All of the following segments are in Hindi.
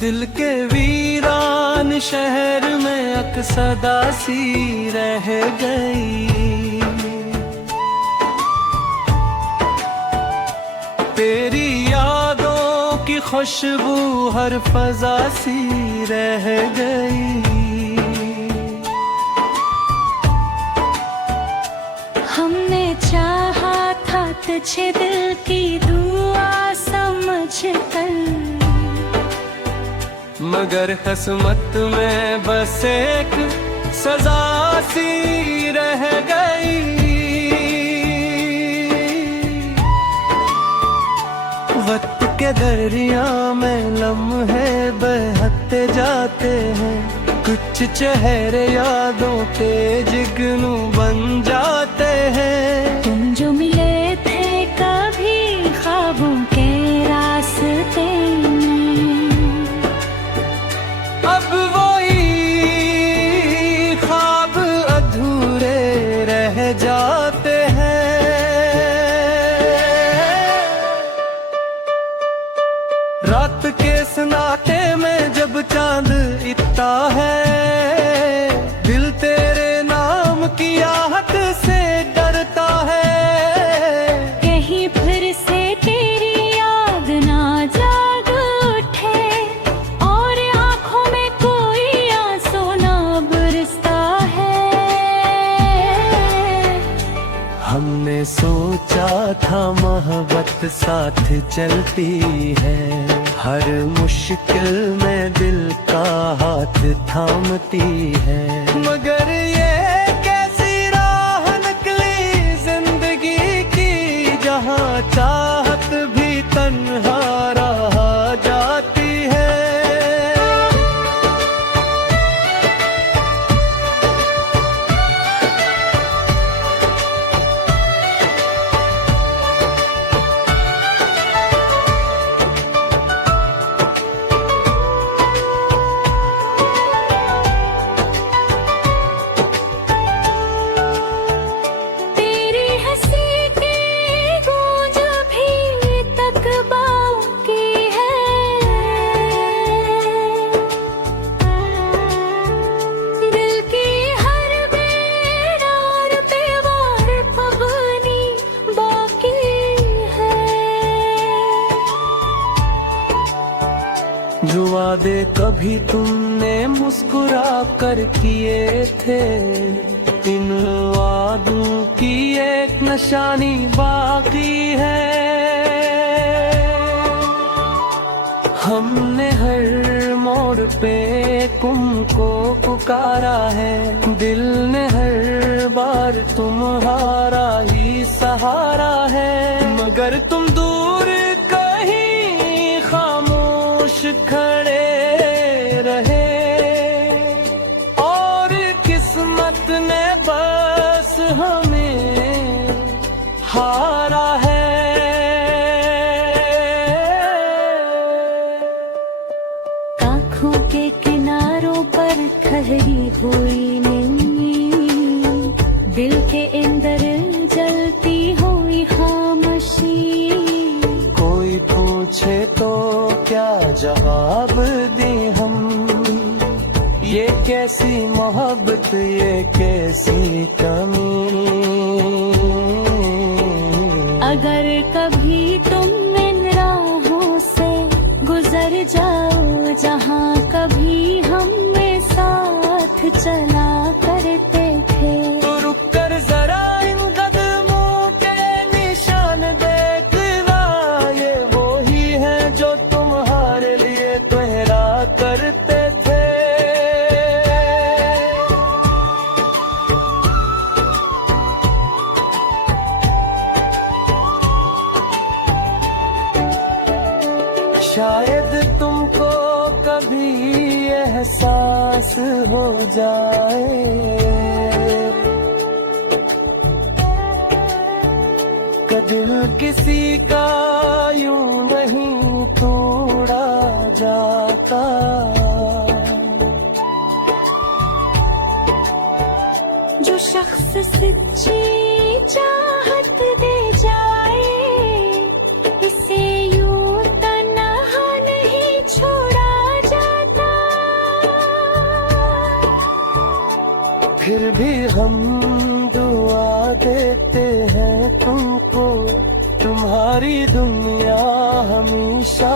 दिल के वीरान शहर में अक्सदा सी रह गई। तेरी यादों की खुशबू हर फजा सी रह गई। हमने चाहा था तुझे दिल की दुआ समझ कर, मगर किस्मत में बस एक सजा सी रह गई। वक्त के दरिया में लम्हे बहते जाते हैं, कुछ चेहरे यादों के जिगनू बन जाते हैं। तुम जो मिले थे कभी ख्वाबों के रास्ते में, अब वही ख्वाब अधूरे रह जाते हैं। रात के सन्नाटे में जब चांद इतना है, दिल तेरे नाम की आहट से डरता है। कहीं फिर से तेरी याद ना जाग उठे, और आंखों में कोई आंसू ना बरसता है। हमने सोचा था मोहब्बत साथ चलती है, हर मुश्किल में दिल का हाथ थामती है। मगर ये कैसी राह निकली जिंदगी की, जहाँ चाहत भी तन्हा रह जाती है। तेरी हंसी की गूंज भी तक बाकी है, दिल की हर बेरार पे वार पवनी बाकी है। जो वादे कभी तुमने मुस्कुरा कर किए थे, इन वादों की एक निशानी बाकी है। हमने हर मोड़ पे तुमको पुकारा है, दिल ने हर बार तुम्हारा ही सहारा है। मगर तुम दूर कहीं खामोश खड़े रहे, और किस्मत ने बस हमें हारा है। आँखों के किनारों पर ठहरी हुई नहीं, दिल के अंदर जलती हुई खामोशी। कोई पूछे तो क्या जवाब दें हम, ये कैसी मोहब्बत ये कैसी कमी। अगर कभी तुम इन राहों से गुजर जाओ, जहाँ कभी हम साथ चला करते थे, तो रुक कर जरा इन कदमों के निशान देखना, ये वो ही है जो तुम्हारे लिए पहरा करते थे। शायद तुमको कभी एहसास हो जाए, कि दिल किसी का यूं नहीं तोड़ा जाता। जो शख्स सच्ची चाहत दे जाए, इसे यूं तन्हा नहीं छोड़ा जाता। तुम्हारी दुनिया हमेशा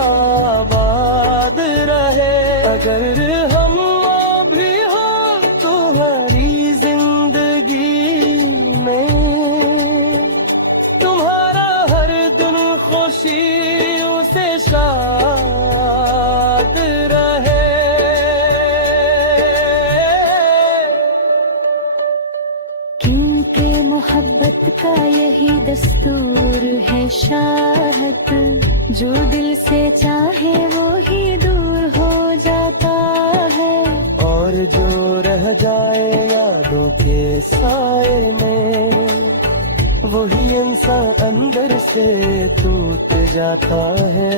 आबाद रहे। अगर हम भी हो तुम्हारी जिंदगी में, तुम्हारा हर दिन खुशियों से शाद रहे। क्योंकि मोहब्बत का यही दस्तूर है शाहत, जो दिल से चाहे वो ही दूर हो जाता है। और जो रह जाए यादों के साए में, वही इंसान अंदर से टूट जाता है।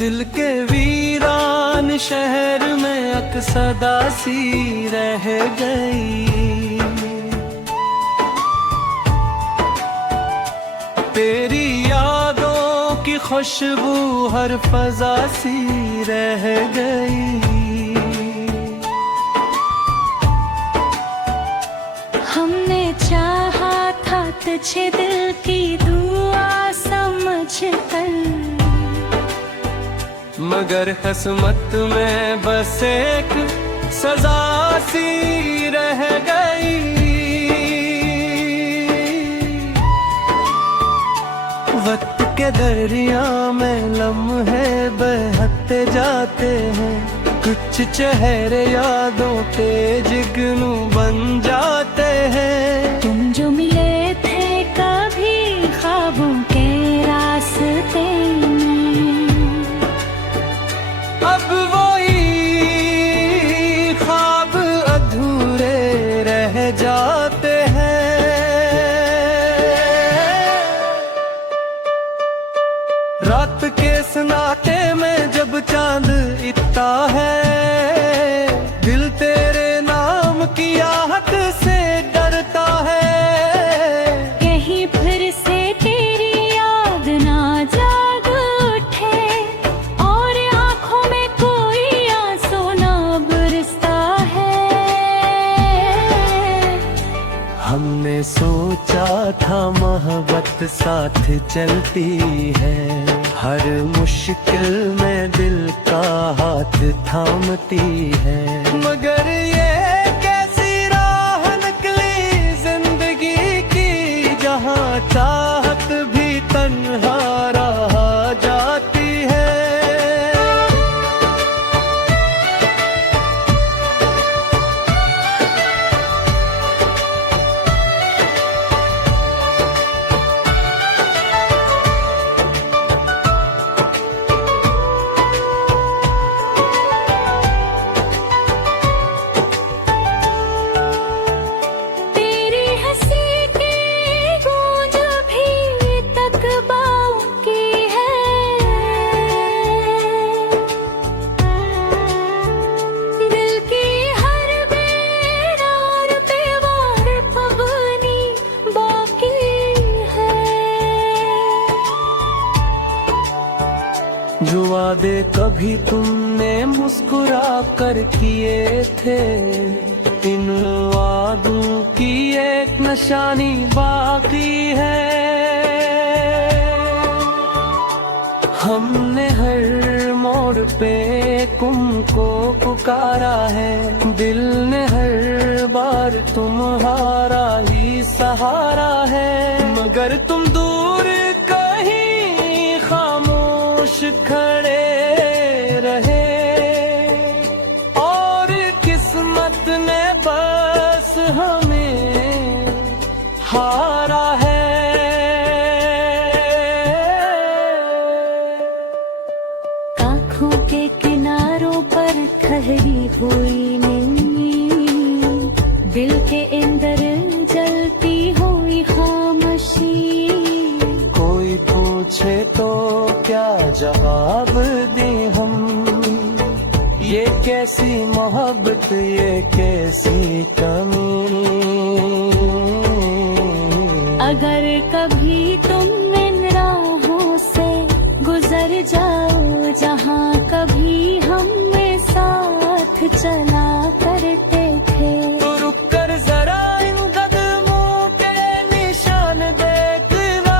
दिल के वीरान शहर में अक्सदा सी रह गई, तेरी यादों की खुशबू हर फजा सी रह गई। हमने चाहा था तुझे दिल की दुआ समझ कर, मगर किस्मत में बस एक सजा सी रह गई। वक्त के दरिया में लम्हे बहते जाते हैं, कुछ चेहरे यादों के जिगनू बन जाते हैं। तुम जो मिले थे कभी ख्वाबों के रास्ते में, अब वही ख्वाब अधूरे रह जाते हैं। रात के सन्नाटे में जब चांद इतना है, दिल तेरे नाम की आहट से डरता है। कहीं फिर से तेरी याद ना जाग उठे, और आंखों में कोई आंसू ना बरसता है। हमने सोचा था मोहब्बत साथ चलती है, हर मुश्किल में दिल का हाथ थामती है। मगर ये कैसी राह निकली जिंदगी की, जहाँ चाहत भी तन्हा रह जाती है। तेरी हंसी की गूंज भी तक बाकी है, दिल की हर बेरार पे वार पवनी बाकी है। जो वादे कभी तुमने मुस्कुरा कर किए थे, इन वादों की एक निशानी बाकी है। हमने हर मोड़ पे तुमको पुकारा है, दिल ने हर बार तुम्हारा ही सहारा है। मगर तुम दूर कहीं खामोश खड़े रहे, और किस्मत ने बस हमें हारा है। आँखों के किनारों पर ठहरी हुई नींद, दिल के अंदर जलती हुई खामोशी। कोई पूछे तो क्या जवाब दें हम, ये कैसी मोहब्बत ये कैसी कमी। अगर कभी तुम इन राहों से गुजर जाओ जहाँ कभी हम में साथ चला करते थे, तो रुक कर जरा इन कदमों के निशान देखना,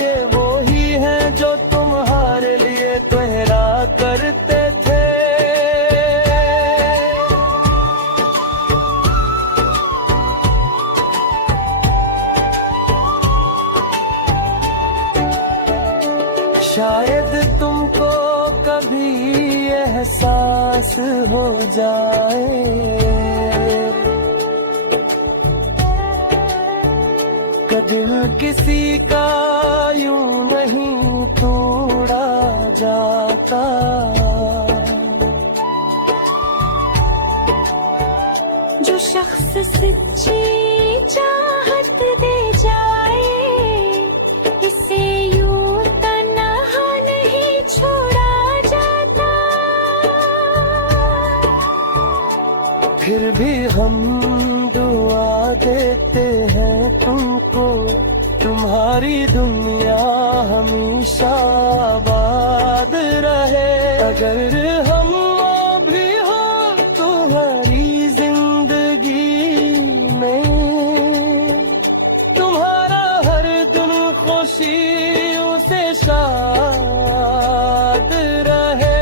ये वो ही है जो तुम्हारे लिए दोहरा करते थे। शायद तुमको कभी एहसास हो जाए, दिल किसी का यूं नहीं तोड़ा जाता। जो शख्स सच्ची चाहत दे जाए, इसे यूं तन्हा नहीं छोड़ा जाता। फिर भी हम दुआ देते हैं तुमको, तुम्हारी दुनिया हमेशा आबाद रहे। अगर हम भी हो तुम्हारी जिंदगी में, तुम्हारा हर दिन खुशियों से शाद रहे।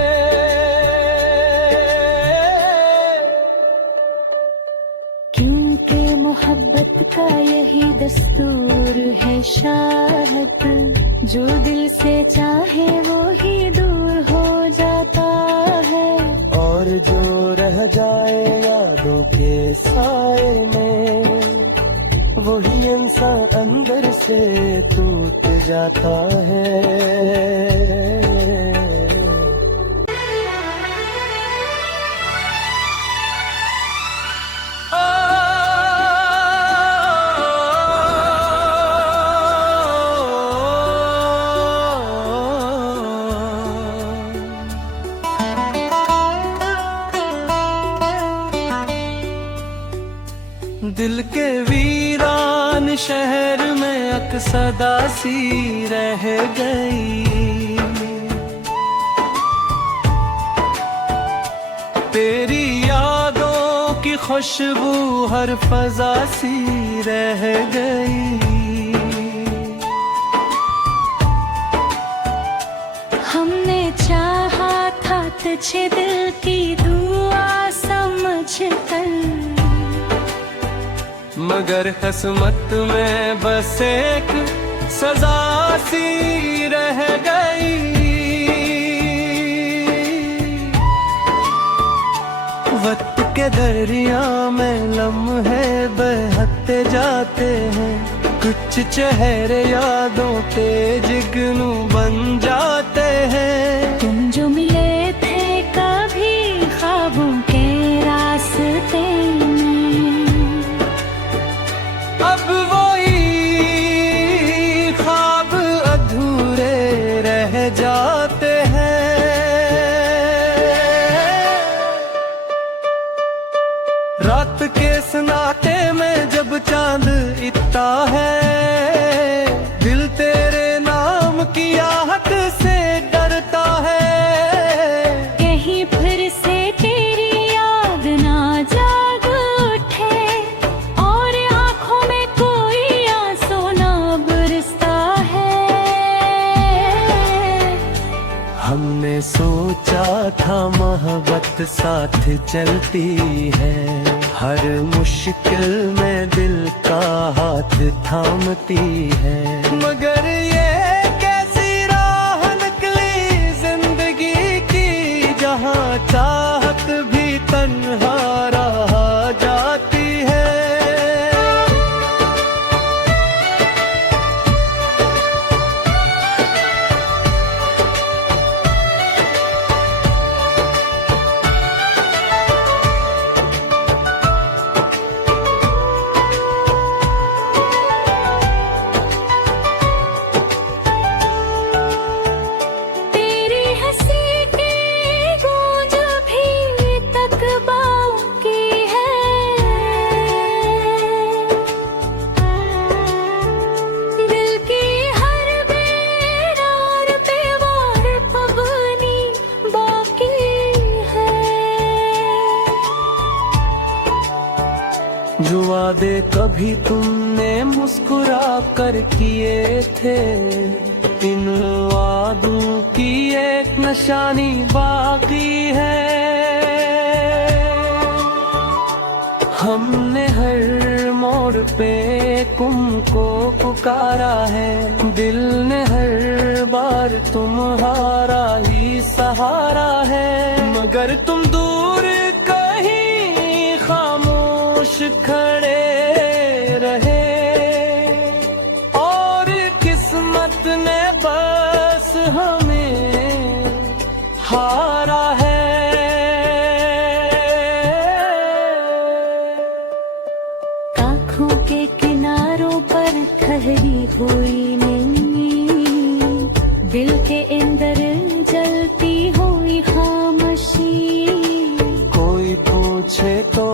क्योंकि मोहब्बत का यही दस्तूर है शाहत, जो दिल से चाहे वो ही दूर हो जाता है। और जो रह जाए यादों के साए में, वही इंसान अंदर से टूट जाता है। दिल के वीरान शहर में अक्सदा सी रह गई, तेरी यादों की खुशबू हर फजा सी रह गई। हमने चाहा था तुझे दिल की दुआ समझ कर, मगर किस्मत में बस एक सजा सी रह गई। वक्त के दरिया में लम्हे बहते जाते हैं, कुछ चेहरे यादों पे जिगनू बन जाते हैं। तुम जो मिले थे कभी ख्वाबों के रास्ते में, अब वही ख्वाब अधूरे रह जाते हैं। रात के सन्नाटे में जब चांद इतना है, दिल तेरे नाम की आहट से डरता है। कहीं फिर से तेरी याद ना जाग उठे, और आंखों में कोई आंसू ना बरसता है। हमने सोचा था मोहब्बत साथ चलती है, हर मुश्किल में दिल का हाथ थामती है। मगर ये कैसी राह निकली जिंदगी की, जहाँ चाहत भी तन्हा रह जाती है। तेरी हंसी की गूंज भी वादे कभी तुमने मुस्कुरा कर किए थे, इन वादों की एक निशानी बाकी है। हमने हर मोड़ पे तुमको पुकारा है, दिल ने हर बार तुम्हारा ही सहारा है। मगर तुम दूर कहीं खामोश खड़े रहे, और किस्मत ने बस हमें हारा है। आँखों के किनारों पर ठहरी हुई नहीं, दिल के अंदर जलती हुई खामोशी। कोई पूछे तो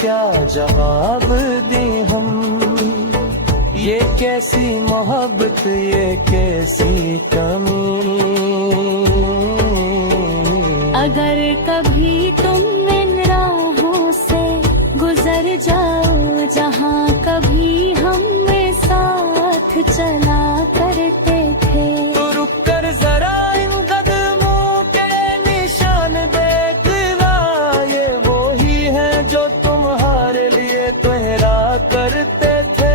क्या जवाब दें हम, ये कैसी मोहब्बत ये कैसी कमी। अगर कभी तुम इन राहों से गुजर जाओ, जहाँ कभी हमें साथ चला करते थे, तो रुक कर जरा इन कदमों के निशान देखना, ये वो ही है जो तुम्हारे लिए तोहरा करते थे।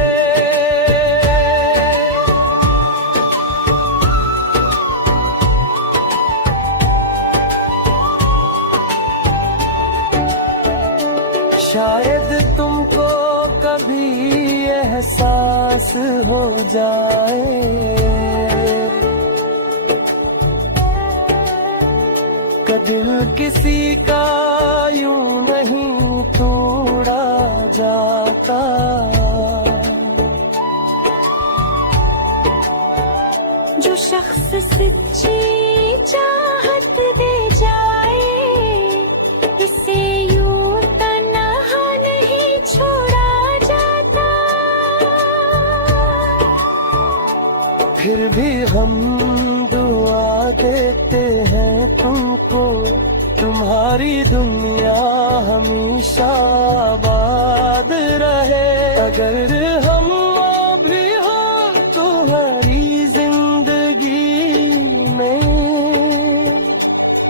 शायद तुमको कभी एहसास हो जाए, कि दिल किसी का यूं नहीं तोड़ा जाता। जो शख्स सच्ची चाहत दे जाए, इसे यूं तन्हा नहीं छोड़ा जाता। फिर भी हम दुआ देते हैं तुमको, तुम्हारी दुनिया हमेशा आबाद रहे। अगर हम भी हो तुम्हारी जिंदगी में,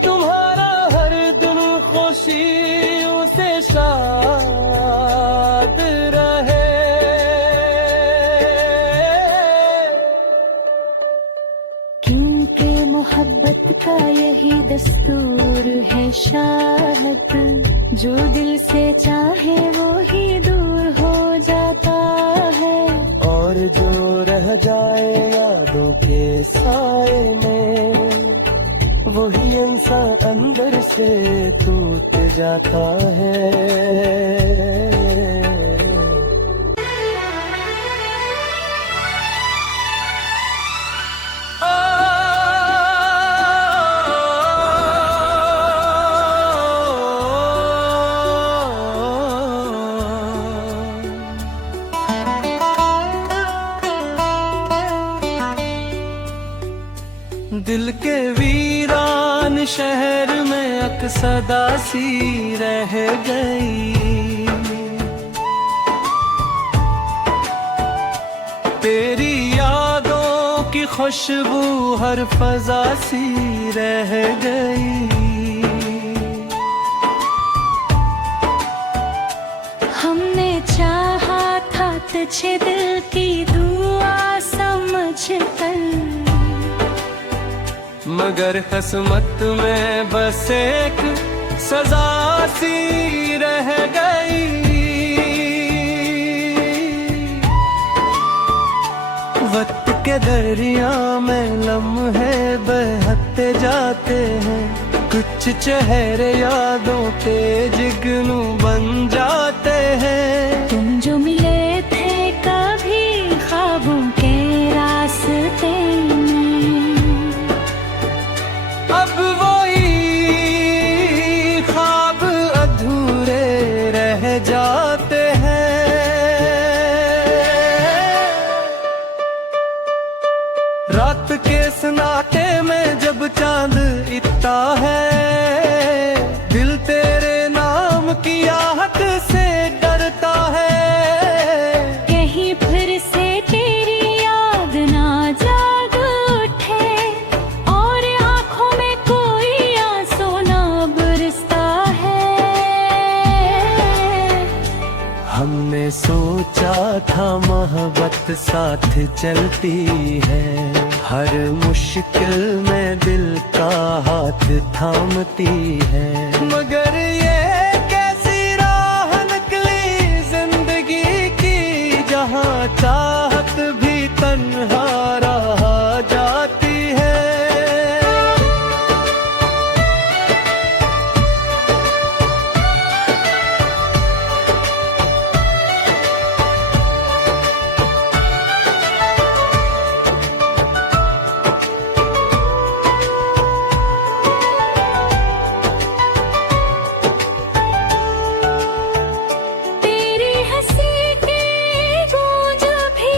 तुम्हारा हर दिन खुशियों से शाद रहे। क्योंकि मोहब्बत का यही दस्तूर है शायद, जो दिल से चाहे वो ही दूर हो जाता है। और जो रह जाए यादों के साए में, वही इंसान अंदर से टूट जाता है। दिल के वीरान शहर में अक्सदा सी रह गई, तेरी यादों की खुशबू हर फजा सी रह गई। हमने चाहा था तुझे दिल की दुआ समझ कर, मगर किस्मत में बस एक सजा सी रह गई। वक्त के दरिया में लम्हे बहते जाते हैं, कुछ चेहरे यादों के जिगनू बन जाते हैं। तुम जो मिले थे कभी ख्वाबों के रास्ते में, अब वही ख्वाब अधूरे रह जाते हैं। रात के सन्नाटे में जब चांद इतना है, दिल तेरे नाम की आहट से डरता है। सोचा था मोहब्बत साथ चलती है, हर मुश्किल में दिल का हाथ थामती है। मगर ये कैसी राह निकली जिंदगी की, जहाँ चाहत भी तन्हा रहा जाती है। तेरी हंसी की गूंज भी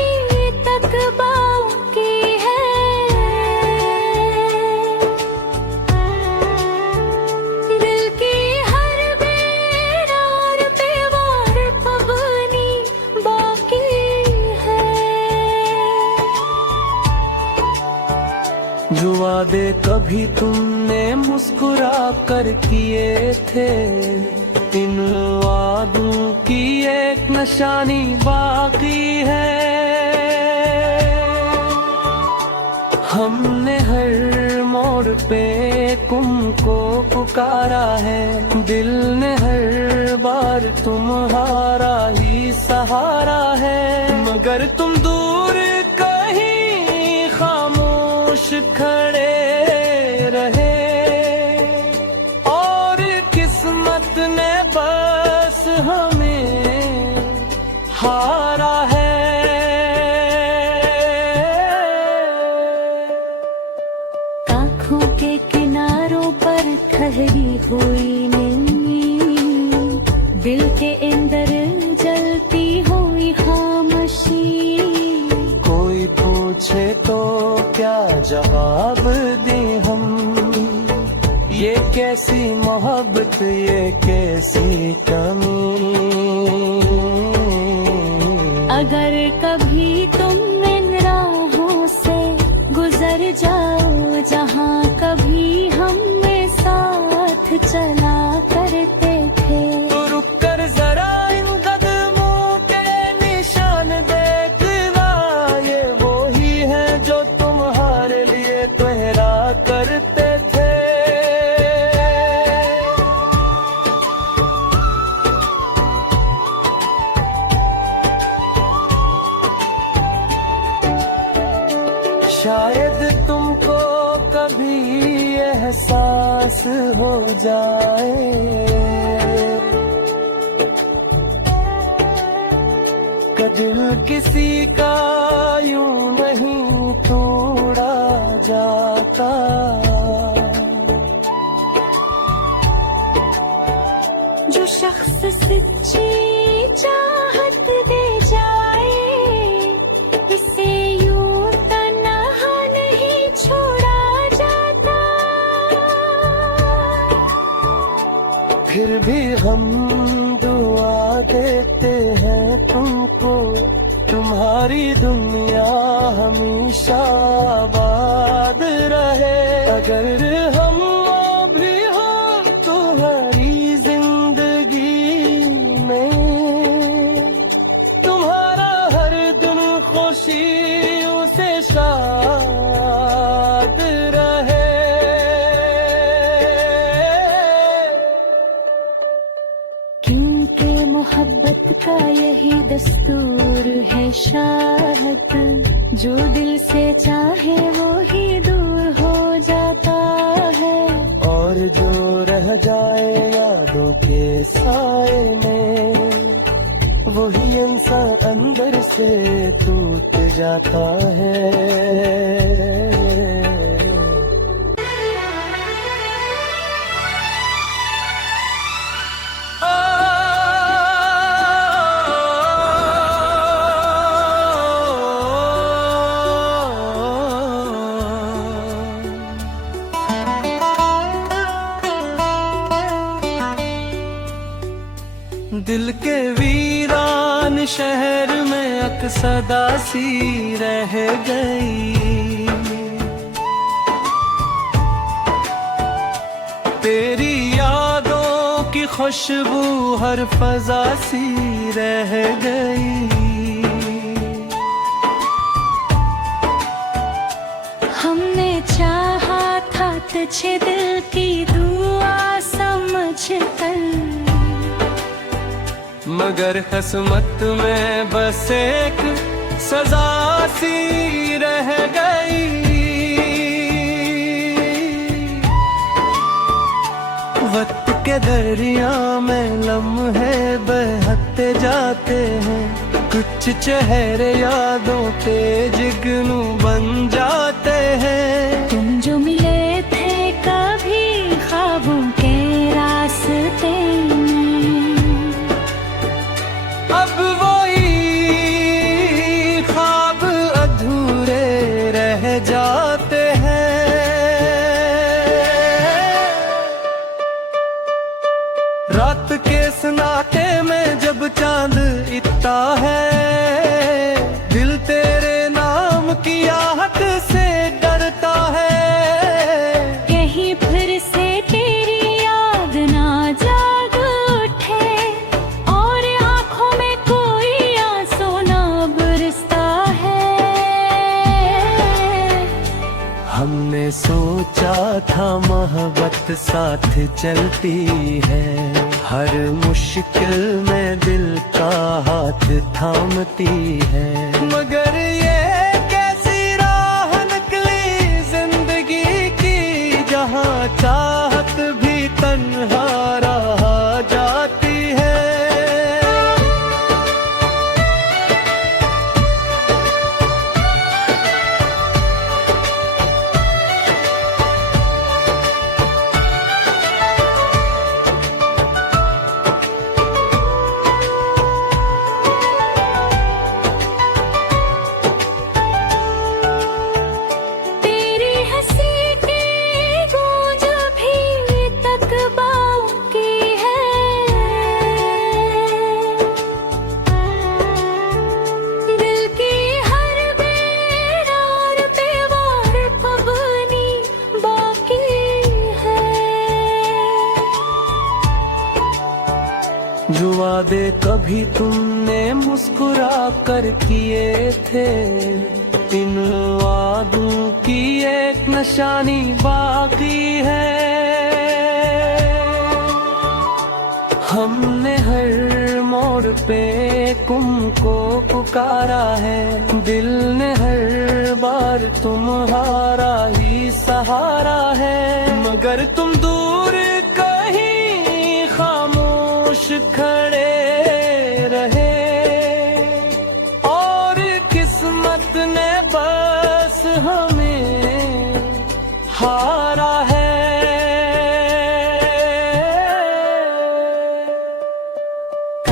तक बाकी है, दिल की हर बेरार पे वार पवनी बाकी है। जो वादे कभी तुमने मुस्कुरा कर किए थे, इन वादों की एक निशानी बाकी है। हमने हर मोड़ पे तुमको पुकारा है, दिल ने हर बार तुम्हारा ही सहारा है। मगर तुम दूर कहीं खामोश खड़े रहे, और किस्मत ने बस हमें हारा है। आँखों के किनारों पर ठहरी हुई नींद, दिल के अंदर जलती हुई खामोशी। कोई पूछे तो क्या जवाब दें हम, ये कैसी मोहब्बत ये कैसी कमी। अगर कभी तुम इन राहों से गुजर जाओ, जहाँ कभी हम साथ चला करते थे, तो रुक कर जरा इन कदमों के निशान देखना, ये वो ही है जो तुम्हारे लिए तोहरा करते थे। शायद तुमको कभी एहसास हो जाए, कि दिल किसी का यूं नहीं तोड़ा जाता। जो शख्स सच्ची चाहत दे जाए, इसे यूं तन्हा नहीं छोड़ा जाता। फिर भी हम दुआ देते हैं तुमको, तुम्हारी दुनिया हमेशा आबाद रहे। अगर हम भी हो तुम्हारी जिंदगी में, तुम्हारा हर दिन खुशियों से शाद रहे। क्योंकि मोहब्बत का यही दस्तूर है शाहत, जो दिल से चाहे वो ही दूर हो जाता है। और जो रह जाए यादों के साए में, वही इंसान अंदर से टूट जाता है। दिल के वीरान शहर में अक्सदा सी रह गई, तेरी यादों की खुशबू हर फजा सी रह गई। हमने चाहा था तुझे दिल की दुआ समझ कर, मगर किस्मत में बस एक सजा सी रह गई। वक्त के दरिया में लम्हे बहते जाते हैं, कुछ चेहरे यादों के जिगनू बन जाते हैं। तुम जो मिले थे कभी ख्वाबों के रास्ते में, अब वही ख्वाब अधूरे रह जाते हैं। रात के सन्नाटे में जब चांद इतना है, दिल तेरे नाम की आहट से डरता है। कहीं फिर से तेरी याद ना जाग उठे, और आंखों में कोई आंसू ना बरसता है। हमने सोचा था मोहब्बत साथ चलती है, हर मुश्किल में दिल का हाथ थामती है। मगर ये कैसी राह निकली जिंदगी की, जहाँ चाहत भी तन्हा रहा जाती है। तेरी हंसी की गूंज भी तक बाकी है, दिल की हर बेरार दीवार कबनी बाकी है। जो वादे कभी तुमने मुस्कुरा कर किए थे, इन वादों की एक निशानी बाकी है। हमने हर मोड़ पे तुमको पुकारा है, दिल ने हर बार तुम्हारा ही सहारा है। मगर तुम दूर कहीं खामोश खड़े रहे, और किस्मत ने बस हमें हारा है।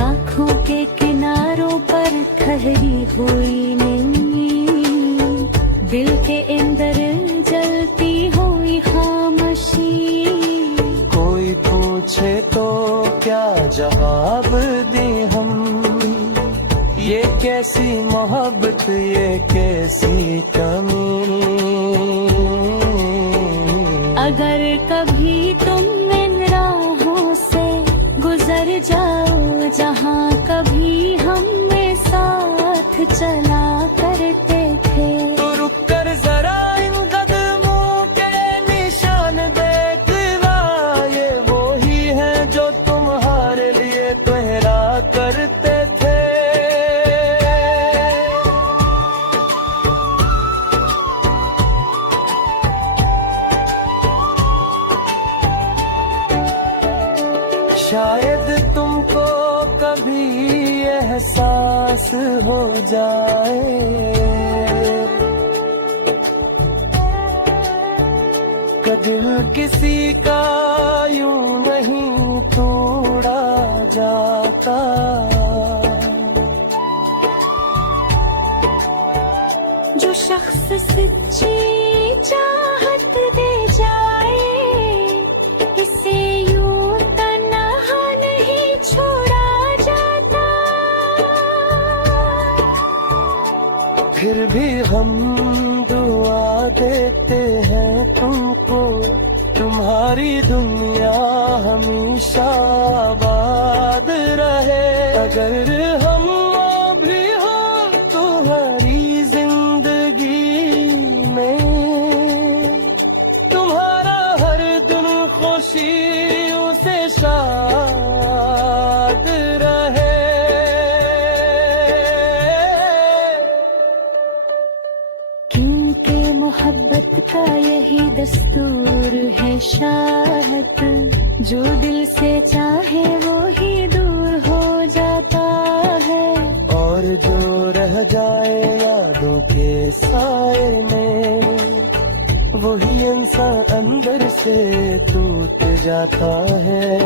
आँखों के किनारों पर ठहरी हुई नहीं, दिल के अंदर जलती हुई खामोशी। कोई पूछे तो क्या जवाब दें हम, ये कैसी मोहब्बत ये कैसी कमी। अगर कभी तुम इन राहों से गुजर जाओ, जहाँ कभी हमने साथ चला करते थे, तो रुक कर जरा इन कदमों के निशान देखना, ये वो ही है जो तुम्हारे लिए तोहरा करते थे। शायद तुमको कभी एहसास हो जाए, कि दिल किसी का यूं नहीं तोड़ा जाता। जो शख्स सच्ची चाहत दे जाए, इसे यूं तन्हा नहीं छोड़ा जाता। फिर भी हम दुआ देते हैं तुमको, तुम्हारे सारी दुनिया हमेशा आबाद रहे। अगर हम भी हो तुम्हारी जिंदगी में, तुम्हारा हर दिन खुशियों से शाद रहे। क्योंकि मोहब्बत का यही दस्तूर है शाहत, जो दिल से चाहे वो ही दूर हो जाता है। और जो रह जाए यादों के साए में, वही इंसान अंदर से टूट जाता है।